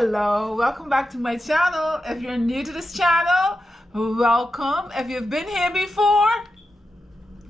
Hello, welcome back to my channel. If you're new to this channel, welcome. If you've been here before,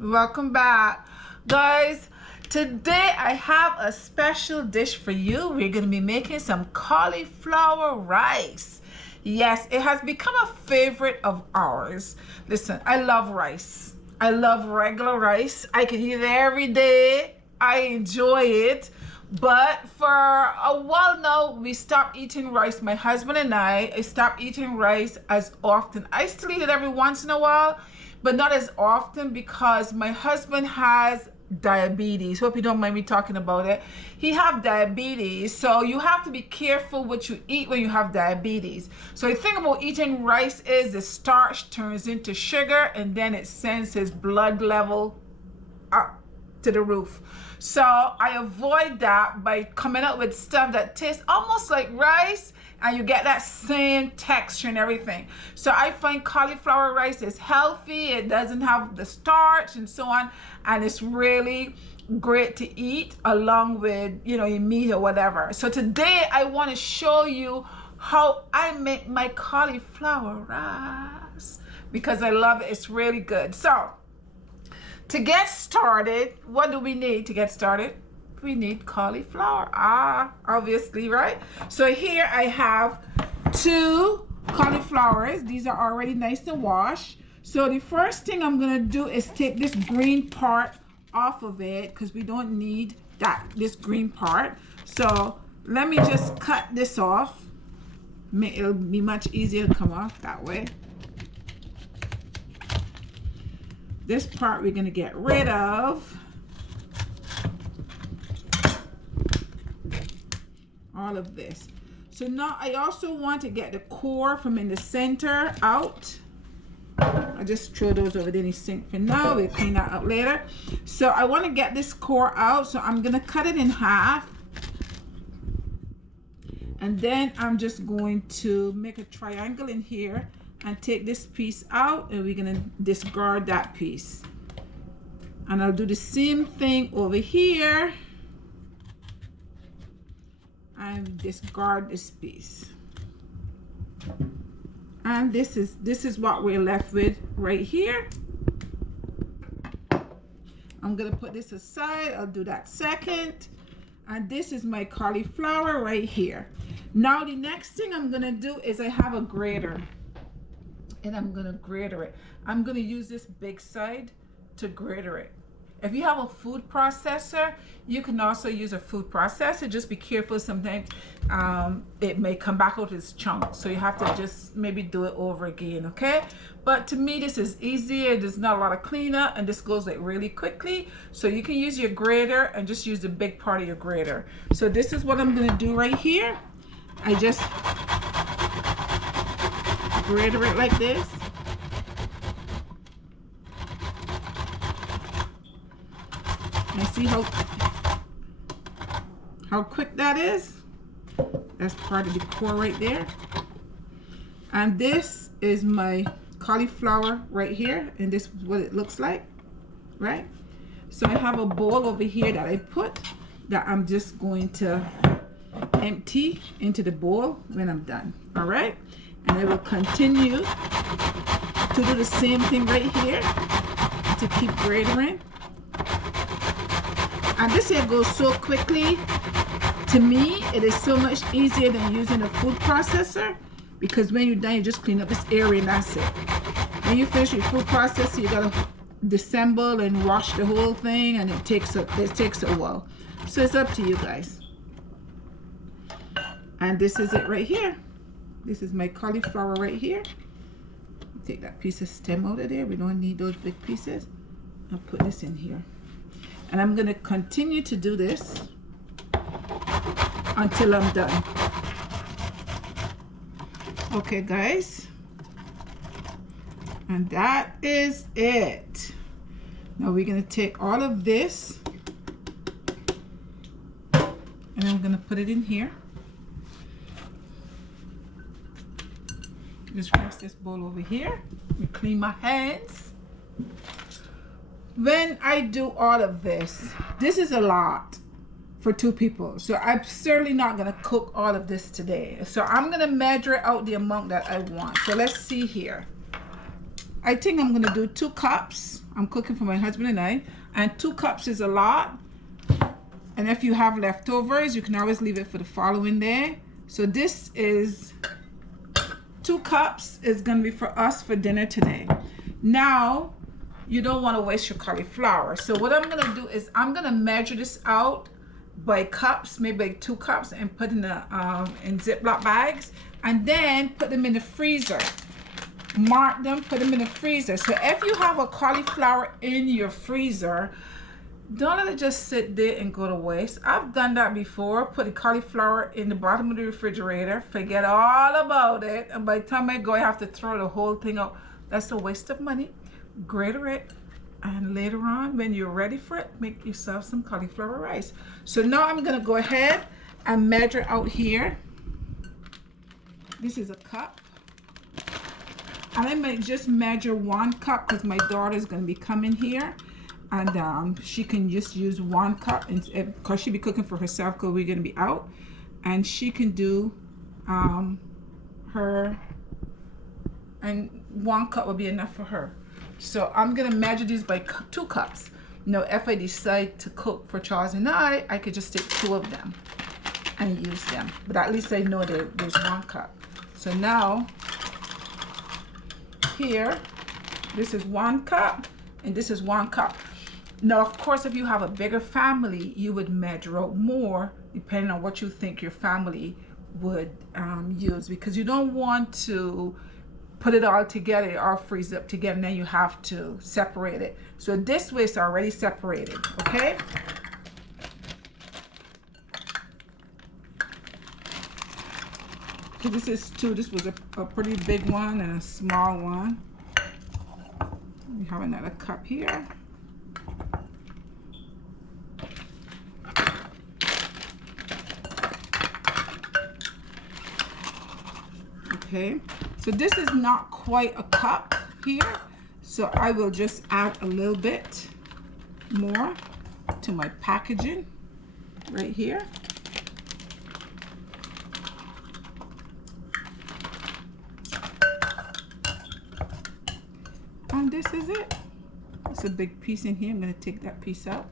welcome back. Guys, today I have a special dish for you. We're going to be making some cauliflower rice. Yes, it has become a favorite of ours. Listen, I love rice. I love regular rice. I can eat it every day. I enjoy it. But for a while now, we stopped eating rice. My husband and I stopped eating rice as often. I still eat it every once in a while, but not as often because my husband has diabetes. Hope you don't mind me talking about it. He has diabetes, so you have to be careful what you eat when you have diabetes. So the thing about eating rice is the starch turns into sugar, and then it sends his blood level up to the roof. So I avoid that by coming up with stuff that tastes almost like rice and you get that same texture and everything. So I find cauliflower rice is healthy, it doesn't have the starch and so on, and it's really great to eat along with, you know, your meat or whatever. So today I want to show you how I make my cauliflower rice because I love it. It's really good. So to get started, what do we need to get started? We need cauliflower. Obviously, right? So here I have 2 cauliflowers. These are already nice and washed. So the first thing I'm gonna do is take this green part off of it because we don't need this green part. So let me just cut this off. It'll be much easier to come off that way. This part we're gonna get rid of. All of this. So now I also want to get the core from in the center out. I just throw those over there in the sink for now. We'll clean that up later. So I want to get this core out. So I'm gonna cut it in half. And then I'm just going to make a triangle in here and take this piece out, and we're gonna discard that piece. And I'll do the same thing over here and discard this piece. And this is what we're left with right here. I'm gonna put this aside. I'll do that second. And this is my cauliflower right here. Now the next thing I'm gonna do is I have a grater. And I'm gonna grater it. I'm gonna use this big side to grater it. If you have a food processor, you can also use a food processor. Just be careful, sometimes it may come back out as chunks. So you have to just maybe do it over again, okay? But to me, this is easier. There's not a lot of cleanup and this goes like really quickly. So you can use your grater and just use the big part of your grater. So this is what I'm gonna do right here. I just grater it like this. And see how quick that is? That's part of the core right there. And this is my cauliflower right here, and this is what it looks like, right? So I have a bowl over here that I put that I'm just going to empty into the bowl when I'm done. All right? And I will continue to do the same thing right here to keep gratering. And this here goes so quickly. To me, it is so much easier than using a food processor because when you're done, you just clean up this area and that's it. When you finish your food processor, you gotta disassemble and wash the whole thing, and it takes a while. So it's up to you guys. And this is it right here. This is my cauliflower right here. Take that piece of stem out of there. We don't need those big pieces. I'll put this in here. And I'm gonna continue to do this until I'm done. Okay, guys. And that is it. Now we're gonna take all of this and I'm gonna put it in here. Just rinse this bowl over here. We clean my hands. When I do all of this, this is a lot. for 2 people. So I'm certainly not gonna cook all of this today. So I'm gonna measure out the amount that I want. So let's see here. I think I'm gonna do 2 cups. I'm cooking for my husband and I, and 2 cups is a lot. And if you have leftovers, you can always leave it for the following day. So this is 2 cups is gonna be for us for dinner today. Now, you don't wanna waste your cauliflower. So what I'm gonna do is I'm gonna measure this out by cups, maybe like 2 cups, and put in the in Ziploc bags, and then put them in the freezer. Mark them, put them in the freezer. So if you have a cauliflower in your freezer, don't let it just sit there and go to waste. I've done that before. Put the cauliflower in the bottom of the refrigerator, forget all about it, and by the time I go, I have to throw the whole thing out. That's a waste of money. Grate it, and later on, when you're ready for it, make yourself some cauliflower rice. So now I'm gonna go ahead and measure out here. This is a cup. And I might just measure 1 cup because my daughter is gonna be coming here, and she can just use 1 cup, because she'll be cooking for herself because we're gonna be out, and she can do her, and 1 cup will be enough for her. So I'm gonna measure these by 2 cups. Now, if I decide to cook for Charles and I could just take 2 of them and use them. But at least I know that there's 1 cup. So now, here, this is 1 cup, and this is 1 cup. Now, of course, if you have a bigger family, you would measure out more, depending on what you think your family would use, because you don't want to put it all together or freeze it up together, and then you have to separate it. So this way it's already separated, okay? So this is 2. This was a pretty big one and a small one. We have another cup here. Okay, so this is not quite a cup here, so I will just add a little bit more to my packaging right here. And this is it. It's a big piece in here. I'm going to take that piece out.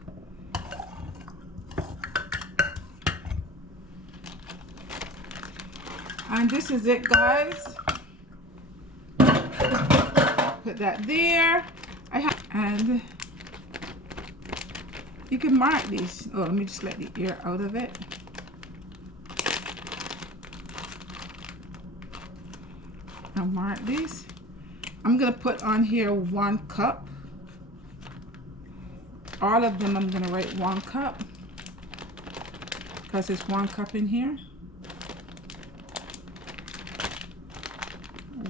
And this is it, guys. Put that there. And you can mark these. Oh, let me just let the air out of it. I'll mark these. I'm gonna put on here 1 cup. All of them I'm gonna write 1 cup because there's 1 cup in here.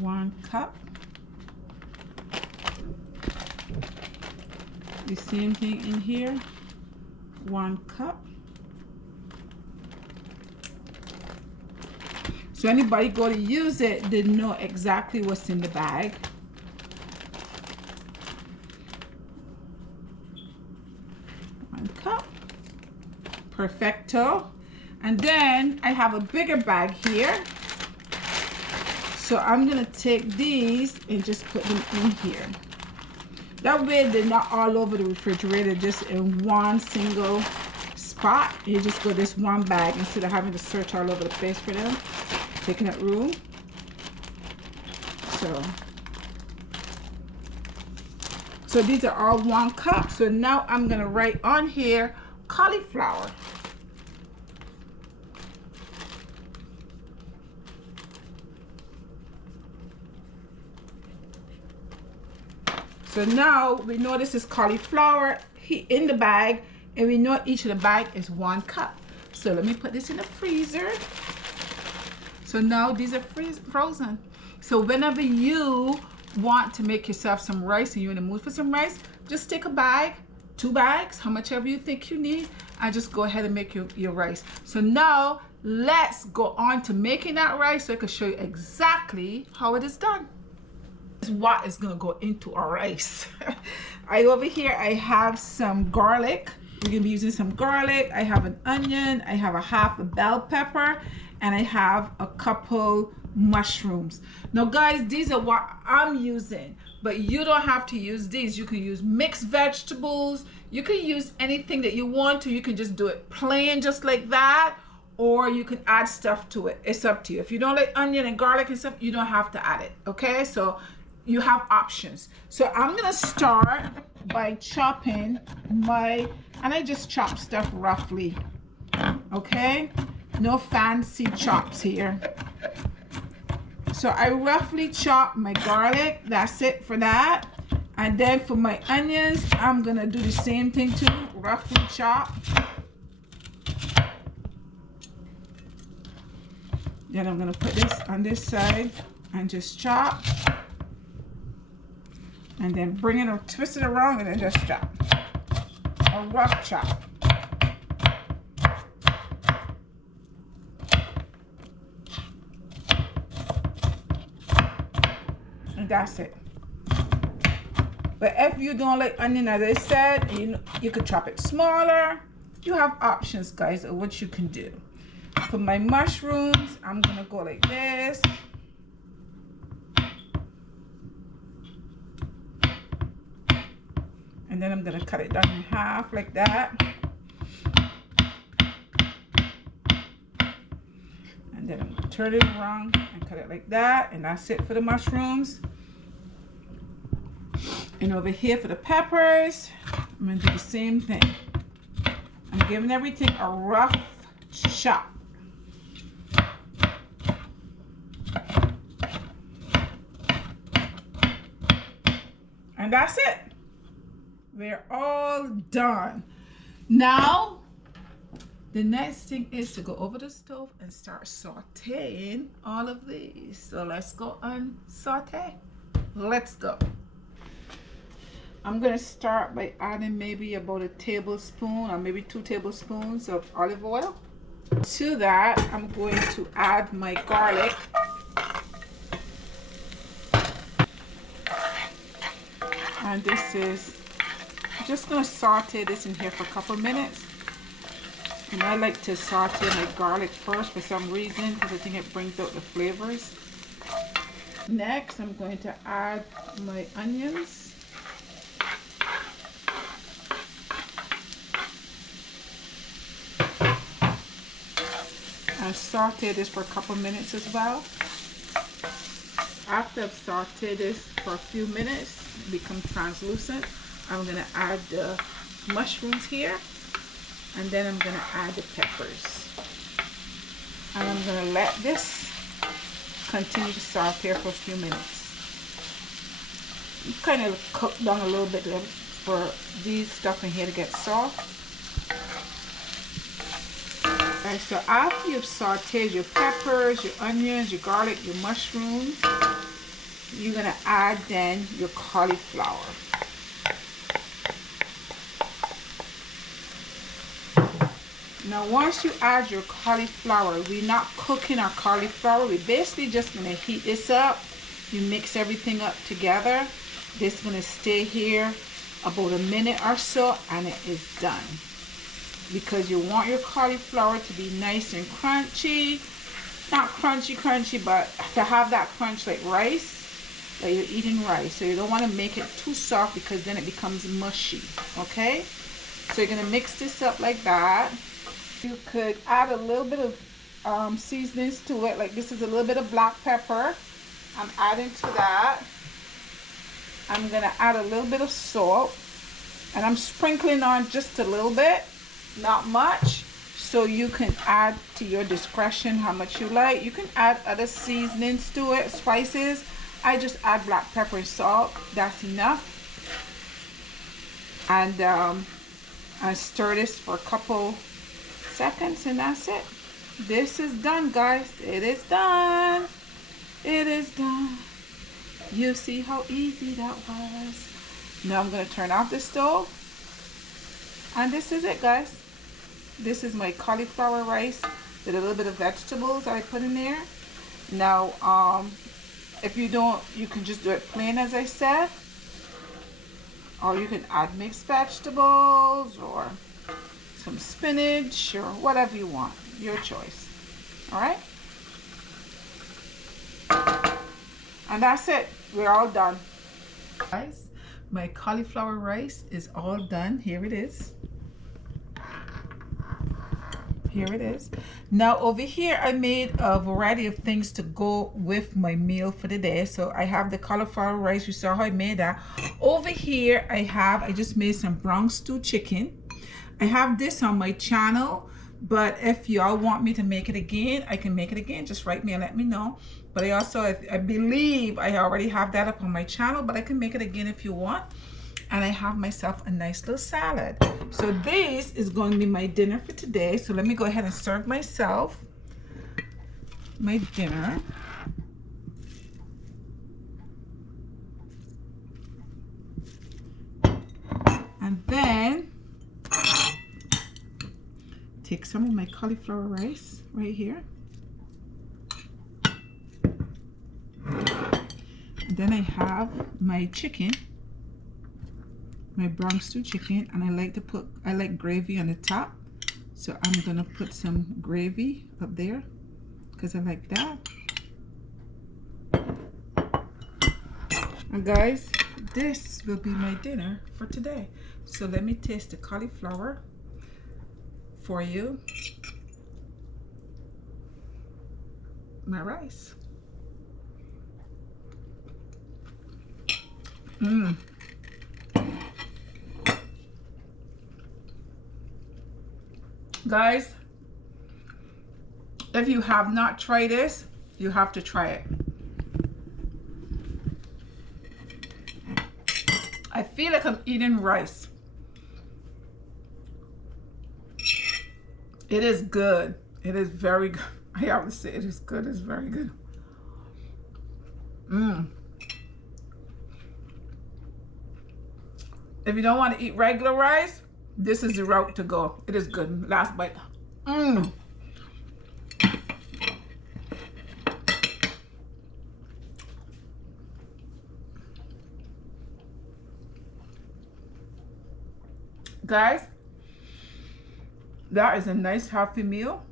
1 cup. The same thing in here. 1 cup. So anybody go to use it, they know exactly what's in the bag. Perfecto. And then I have a bigger bag here. So I'm gonna take these and just put them in here. That way they're not all over the refrigerator, just in one single spot. You just go this one bag instead of having to search all over the place for them, taking up room. So these are all 1 cup. So now I'm gonna write on here cauliflower. So now we know this is cauliflower in the bag, and we know each of the bag is 1 cup. So let me put this in the freezer. So now these are frozen. So whenever you want to make yourself some rice and you're in the mood for some rice, just take a bag, 2 bags, how much ever you think you need, and just go ahead and make your rice. So now let's go on to making that rice so I can show you exactly how it is done. What is gonna go into our rice. Over here I have some garlic, We're gonna be using some garlic. I have an onion, I have a half a bell pepper, and I have a couple mushrooms. Now guys, these are what I'm using, but you don't have to use these. You can use mixed vegetables. You can use anything that you want to. You can just do it plain just like that, or you can add stuff to it. It's up to you. If you don't like onion and garlic and stuff, you don't have to add it, okay? So you have options. So I'm gonna start by chopping and I just chop stuff roughly, okay? No fancy chops here. So I roughly chop my garlic. That's it for that. And then for my onions, I'm gonna do the same thing too, roughly chop. Then I'm gonna put this on this side and just chop. And then bring it or twist it around and then just chop. A rough chop. And that's it. But if you don't like onion, as I said, you could chop it smaller. You have options, guys, of what you can do. For my mushrooms, I'm gonna go like this. And then I'm gonna cut it down in half like that. And then I'm gonna turn it around and cut it like that. And that's it for the mushrooms. And over here for the peppers, I'm gonna do the same thing. I'm giving everything a rough chop. And that's it. They're all done. Now, the next thing is to go over the stove and start sauteing all of these. So let's go and saute. Let's go. I'm gonna start by adding maybe about a tablespoon or maybe 2 tablespoons of olive oil. To that, I'm going to add my garlic. And this is just gonna saute this in here for a couple minutes. And I like to saute my garlic first for some reason, because I think it brings out the flavors. Next, I'm going to add my onions. And saute this for a couple minutes as well. After I've sauteed this for a few minutes, it becomes translucent, I'm going to add the mushrooms here, and then I'm going to add the peppers. And I'm going to let this continue to saute for a few minutes. Kind of cook down a little bit for these stuff in here to get soft. Alright, so after you've sauteed your peppers, your onions, your garlic, your mushrooms, you're going to add then your cauliflower. Now once you add your cauliflower, we're not cooking our cauliflower. We're basically just going to heat this up. You mix everything up together. This is going to stay here about a minute or so and it is done. Because you want your cauliflower to be nice and crunchy. Not crunchy, but to have that crunch like rice, like you're eating rice. So you don't want to make it too soft because then it becomes mushy, okay? So you're going to mix this up like that. You could add a little bit of seasonings to it. Like this is a little bit of black pepper. I'm adding to that. I'm going to add a little bit of salt. And I'm sprinkling on just a little bit. Not much, so you can add to your discretion how much you like. You can add other seasonings to it, spices. I just add black pepper and salt. That's enough. And I stir this for a couple seconds and that's it. This is done, guys. It is done. It is done. You see how easy that was. Now I'm going to turn off the stove. And this is it, guys. This is my cauliflower rice with a little bit of vegetables that I put in there. Now, if you don't, you can just do it plain as I said. Or you can add mixed vegetables or some spinach or whatever you want, your choice. All right, and that's it. We're all done, guys. My cauliflower rice is all done. Here it is. Here it is. Now over here I made a variety of things to go with my meal for the day. So I have the cauliflower rice. You saw how I made that. Over here I just made some brown stew chicken. I have this on my channel, but if y'all want me to make it again, I can make it again. Just write me and let me know. But I believe I already have that up on my channel, but I can make it again if you want. And I have myself a nice little salad. So this is going to be my dinner for today. So let me go ahead and serve myself my dinner. And then take some of my cauliflower rice right here. And then I have my chicken, my brown stew chicken, and I like gravy on the top, so I'm gonna put some gravy up there because I like that. And guys, this will be my dinner for today. So let me taste the cauliflower for you. My rice. Guys, if you have not tried this, you have to try it. I feel like I'm eating rice. It is good. It is very good. I have to say it is good. It's very good. If you don't want to eat regular rice, this is the route to go. It is good. Last bite. Guys, that is a nice healthy meal.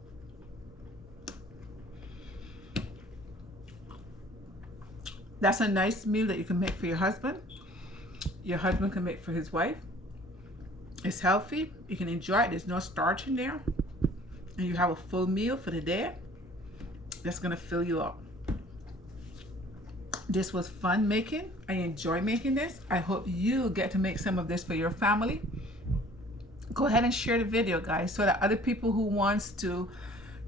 That's a nice meal that you can make for your husband. Your husband can make for his wife. It's healthy. You can enjoy it. There's no starch in there. And you have a full meal for the day. That's going to fill you up. This was fun making. I enjoy making this. I hope you get to make some of this for your family. Go ahead and share the video, guys, so that other people who wants to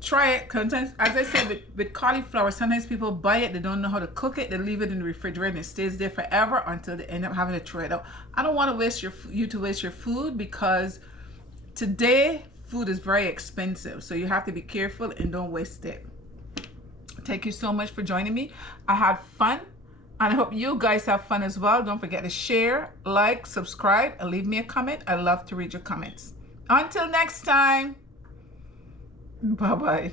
try it. Sometimes, as I said, with cauliflower, sometimes people buy it, they don't know how to cook it, they leave it in the refrigerator and it stays there forever until they end up having to throw it out. I don't want to waste you to waste your food, because today food is very expensive, so you have to be careful and don't waste it. Thank you so much for joining me. I had fun, and I hope you guys have fun as well. Don't forget to share, like, subscribe, and leave me a comment. I love to read your comments. Until next time. Bye-bye.